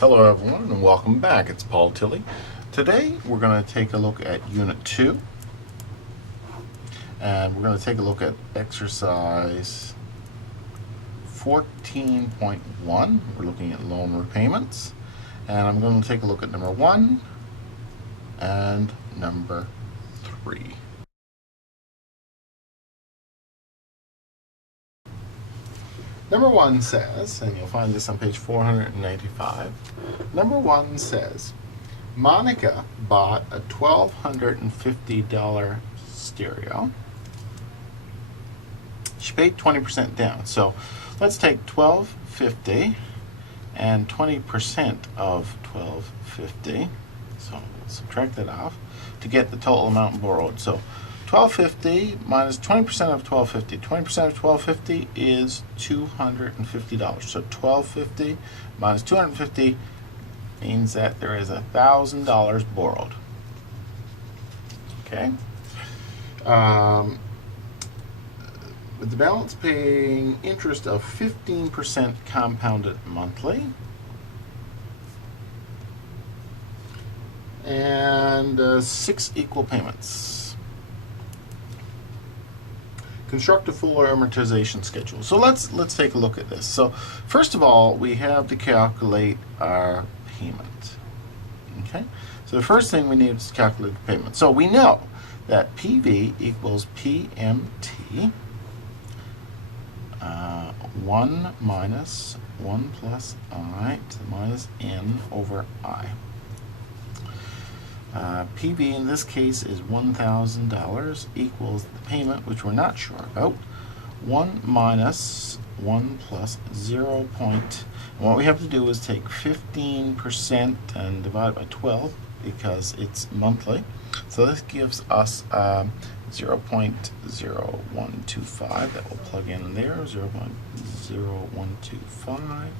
Hello everyone and welcome back. It's Paul Tilley. Today we're going to take a look at Unit 2 and we're going to take a look at exercise 14.1. We're looking at loan repayments, and I'm going to take a look at number 1 and number 3. Number 1 says, and you'll find this on page 495, number 1 says, Monica bought a $1,250 stereo. She paid 20% down. So let's take $1,250 and 20% of $1,250. So we'll subtract that off to get the total amount borrowed. So $1,250 minus 20% of $1,250. 20% of $1,250 is $250. So $1,250 minus $250 means that there is $1,000 borrowed. Okay. With the balance paying interest of 15% compounded monthly, and 6 equal payments. Construct a full amortization schedule. So let's take a look at this. So first of all, we have to calculate our payment. Okay. So the first thing we need is to calculate the payment. So we know that PV equals PMT, 1 minus 1 plus I to the minus N over I. PV in this case is $1,000 equals the payment, which we're not sure about, 1 minus 1 plus 0. And what we have to do is take 15% and divide by 12 because it's monthly. So this gives us 0.0125 that will plug in there, 0.0125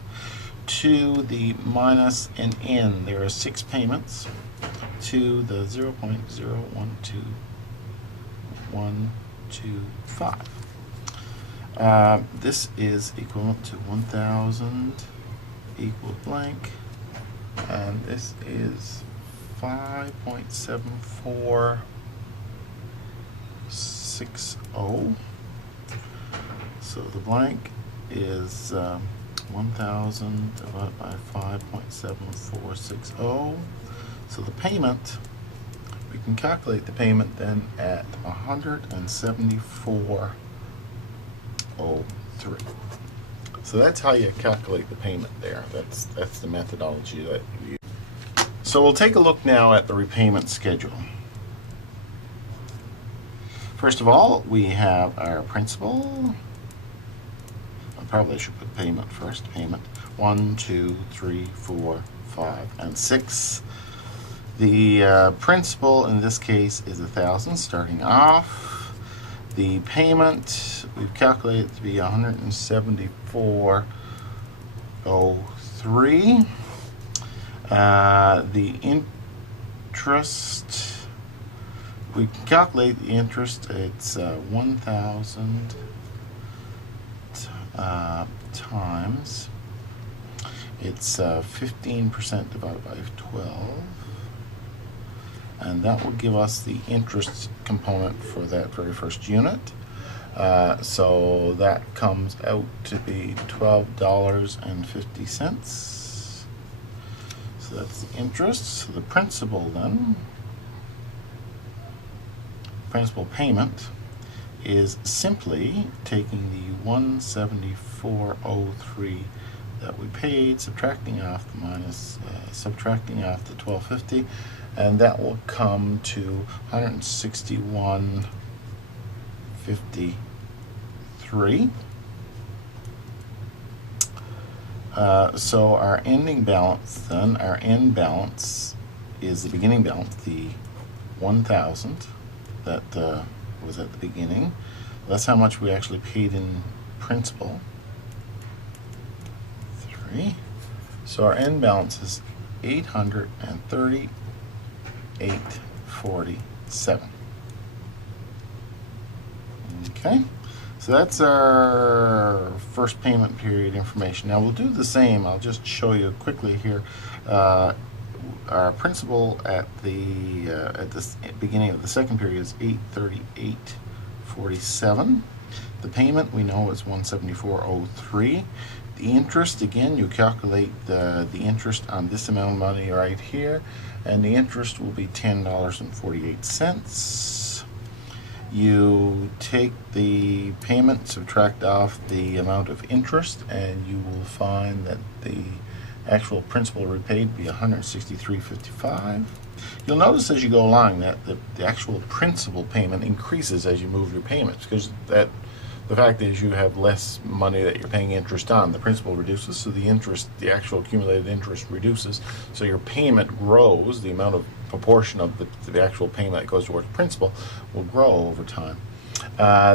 to the minus an N. There are 6 payments to the 0.012125. This is equivalent to 1,000 equals blank, and this is 5.7460. So the blank is 1,000 divided by 5.7460. So the payment, we can calculate the payment then at 174.03. So that's how you calculate the payment there. That's the methodology that you use. So we'll take a look now at the repayment schedule. First of all, we have our principal. I probably should put payment first. Payment 1, 2, 3, 4, 5, and 6. The principal in this case is 1,000 starting off. The payment we've calculated to be 174.03. The interest, we can calculate the interest. It's 1,000 times. It's 15% divided by 12. And that will give us the interest component for that very first unit. So that comes out to be $12.50. So that's the interest. So the principal then, principal payment, is simply taking the 174.03 that we paid, subtracting off the subtracting off the 1250, and that will come to 161.53. So our ending balance then, our end balance is the beginning balance, the 1,000 that was at the beginning. That's how much we actually paid in principal. 3. So our end balance is $838.47. Okay, So that's our first payment period information. Now we'll do the same. I'll just show you quickly here. Our principal at the beginning of the second period is $838.47. The payment we know is $174.03. The interest, again, you calculate the interest on this amount of money right here, and the interest will be $10.48. You take the payment, subtract off the amount of interest, and you will find that the actual principal repaid be $163.55. You'll notice as you go along that the actual principal payment increases as you move your payments, because the fact is you have less money that you're paying interest on. The principal reduces, so the actual accumulated interest reduces. So your payment grows. The amount of proportion of the actual payment that goes towards principal will grow over time.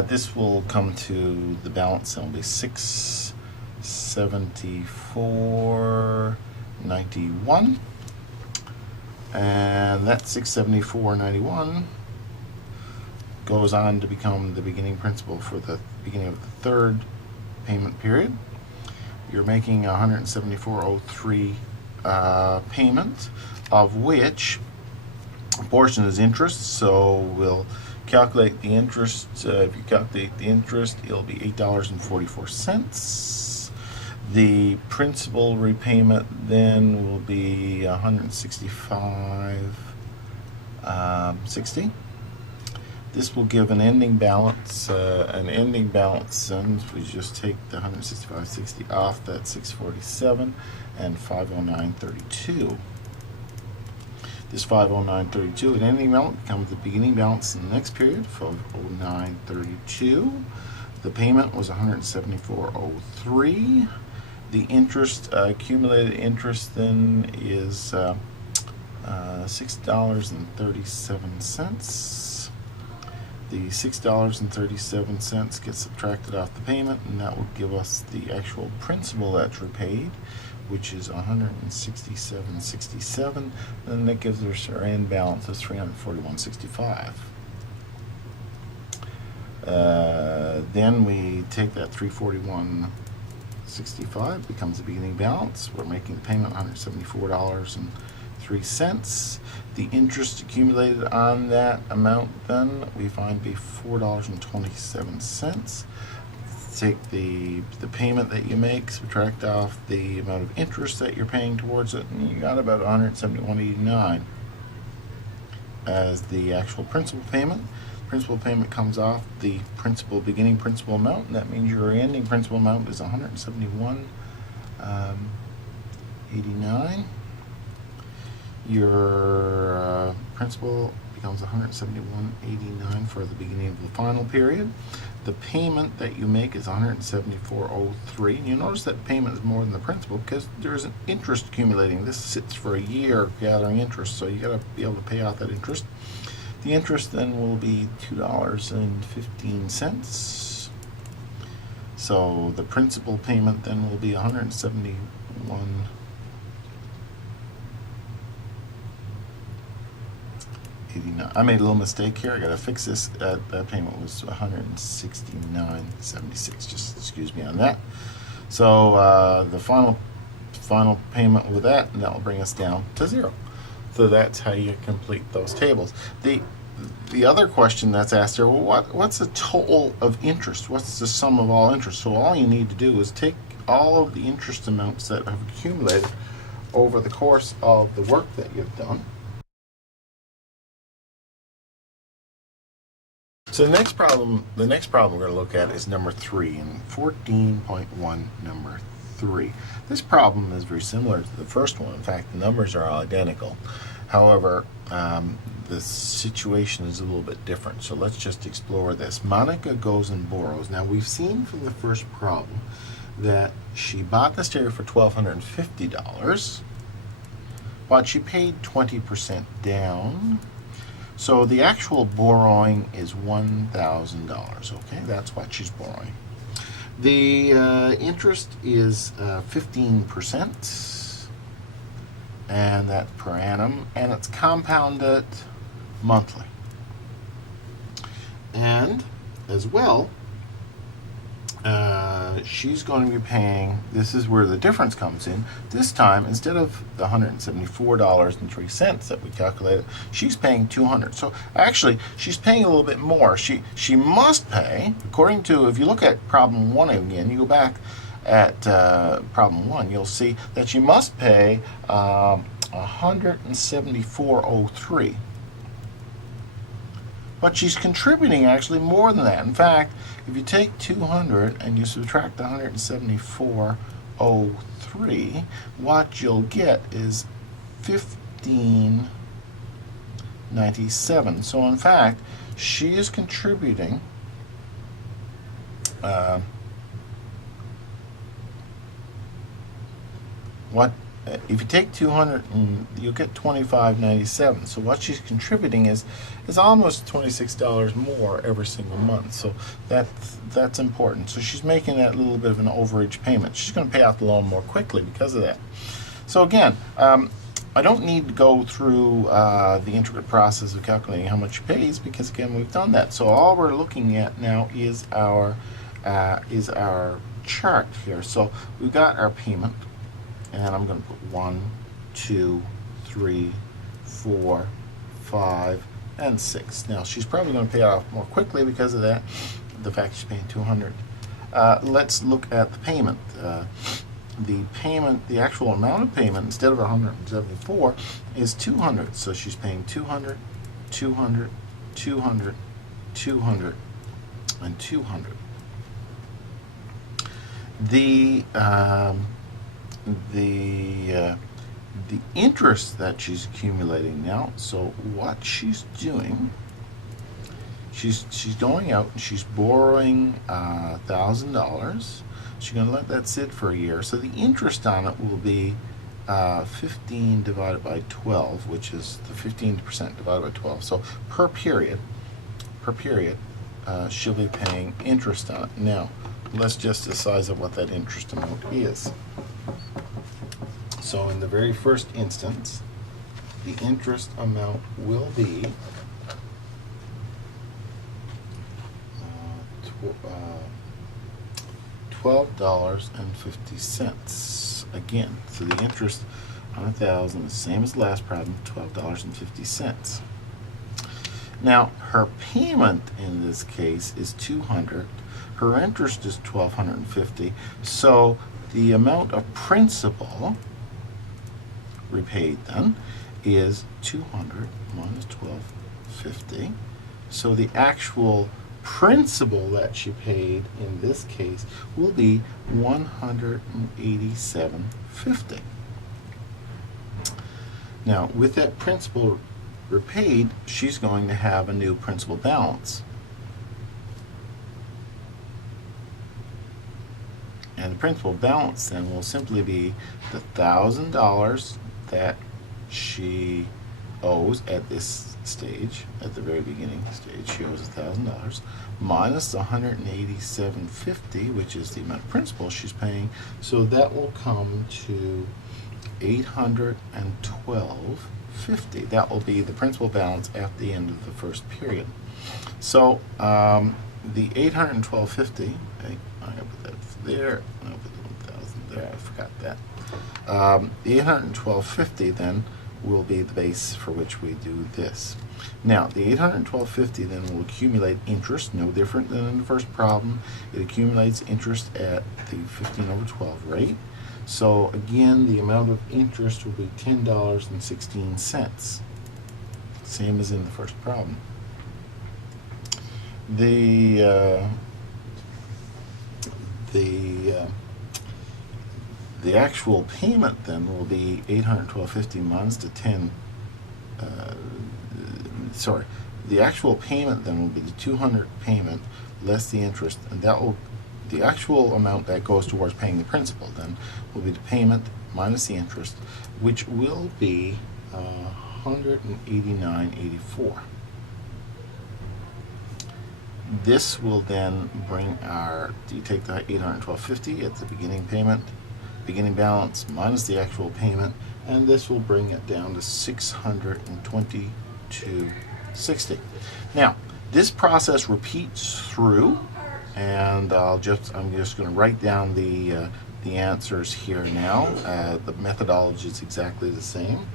This will come to the balance, and it'll be $674.91, and that $674.91 goes on to become the beginning principal for the beginning of the third payment period. You're making $174.03 payment, of which a portion is interest, so we'll calculate the interest. If you calculate the interest, it'll be $8.44. The principal repayment then will be $165.60. This will give an ending balance. And if we just take the $165.60 off, that's $647 and $509.32. This $509.32 an ending balance becomes the beginning balance in the next period, $509.32. The payment was $174.03. The interest, accumulated interest, then is $6.37. The $6.37 gets subtracted off the payment, and that will give us the actual principal that's repaid, which is $167.67. Then that gives us our end balance of $341.65. Then we take that $341.65, becomes the beginning balance. We're making the payment $174.03. The interest accumulated on that amount then we find be $4.27. Take the payment that you make, subtract off the amount of interest that you're paying towards it, and you got about $171.89 as the actual principal payment. Principal payment comes off the beginning principal amount, and that means your ending principal amount is $171.89. Your principal becomes $171.89 for the beginning of the final period. The payment that you make is $174.03. And you notice that payment is more than the principal because there is an interest accumulating. This sits for a year gathering interest, so you got to be able to pay off that interest. The interest then will be $2.15. So the principal payment then will be $171. I made a little mistake here. I got to fix this. That payment was $169.76. Just excuse me on that. So the final payment with that, and that will bring us down to zero. So that's how you complete those tables. The other question that's asked here, well, what's the total of interest? What's the sum of all interest? So all you need to do is take all of the interest amounts that have accumulated over the course of the work that you've done. So the next problem we're going to look at is number 3, in 14.1, number 3. This problem is very similar to the first one. In fact, the numbers are identical. However, the situation is a little bit different. So let's just explore this. Monica goes and borrows. Now, we've seen from the first problem that she bought the stereo for $1,250, but she paid 20% down. So the actual borrowing is $1,000. Okay, that's what she's borrowing. The interest is 15%, and that's per annum, and it's compounded monthly. And as well, she's going to be paying, this is where the difference comes in. This time, instead of the $174.03 that we calculated, she's paying $200. So actually, she's paying a little bit more. She must pay, according to, if you look at problem 1 again, you go back at problem 1, you'll see that she must pay $174.03. But she's contributing actually more than that. In fact, if you take 200 and you subtract 174.03, what you'll get is 15.97. So in fact, she is contributing if you take 200 and you'll get 25.97. So what she's contributing is almost $26 more every single month. So that's important. So she's making that little bit of an overage payment. She's going to pay off the loan more quickly because of that. So again, I don't need to go through the intricate process of calculating how much she pays, because again, we've done that. So all we're looking at now is our chart here. So we've got our payment. And I'm going to put 1, 2, 3, 4, 5, and 6. Now she's probably going to pay off more quickly because of that, the fact she's paying $200. Let's look at the payment. The actual amount of payment, instead of 174, is $200. So she's paying $200, $200, $200, $200, and $200. The interest that she's accumulating now, so what she's doing, she's going out and she's borrowing $1,000. She's going to let that sit for a year. So the interest on it will be 15 divided by 12, which is the 15% divided by 12. So per period, she'll be paying interest on it. Now, let's just decide what that interest amount is. So in the very first instance, the interest amount will be $12.50. Again, so the interest on 1,000 is the same as the last problem, $12.50. Now, her payment in this case is $200. Her interest is $1,250. So the amount of principal repaid then is 200 minus 1250. So the actual principal that she paid in this case will be 187.50. Now, with that principal repaid, she's going to have a new principal balance. And the principal balance then will simply be the $1,000 that she owes at this stage, at the very beginning stage. She owes $1,000 minus the $187.50, which is the amount of principal she's paying. So that will come to $812.50. That will be the principal balance at the end of the first period. So the $812.50, I'm going to put that there, I'm going to put 1,000 there, I forgot that. The $812.50 then will be the base for which we do this. Now, the $812.50 then will accumulate interest, no different than in the first problem. It accumulates interest at the 15/12 rate. So again, the amount of interest will be $10.16, same as in the first problem. The actual payment then will be $812.50 minus the 10. The actual payment then will be the $200 payment less the interest, and that will, the actual amount that goes towards paying the principal then will be the payment minus the interest, which will be $189.84. This will then bring our, you take the $812.50 at the beginning payment, beginning balance minus the actual payment, and this will bring it down to $622.60. Now, this process repeats through and I'm just going to write down the answers here now. The methodology is exactly the same.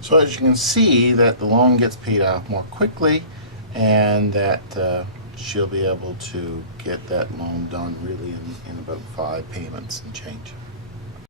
So as you can see, that the loan gets paid off more quickly, and that she'll be able to get that loan done really in about 5 payments and change.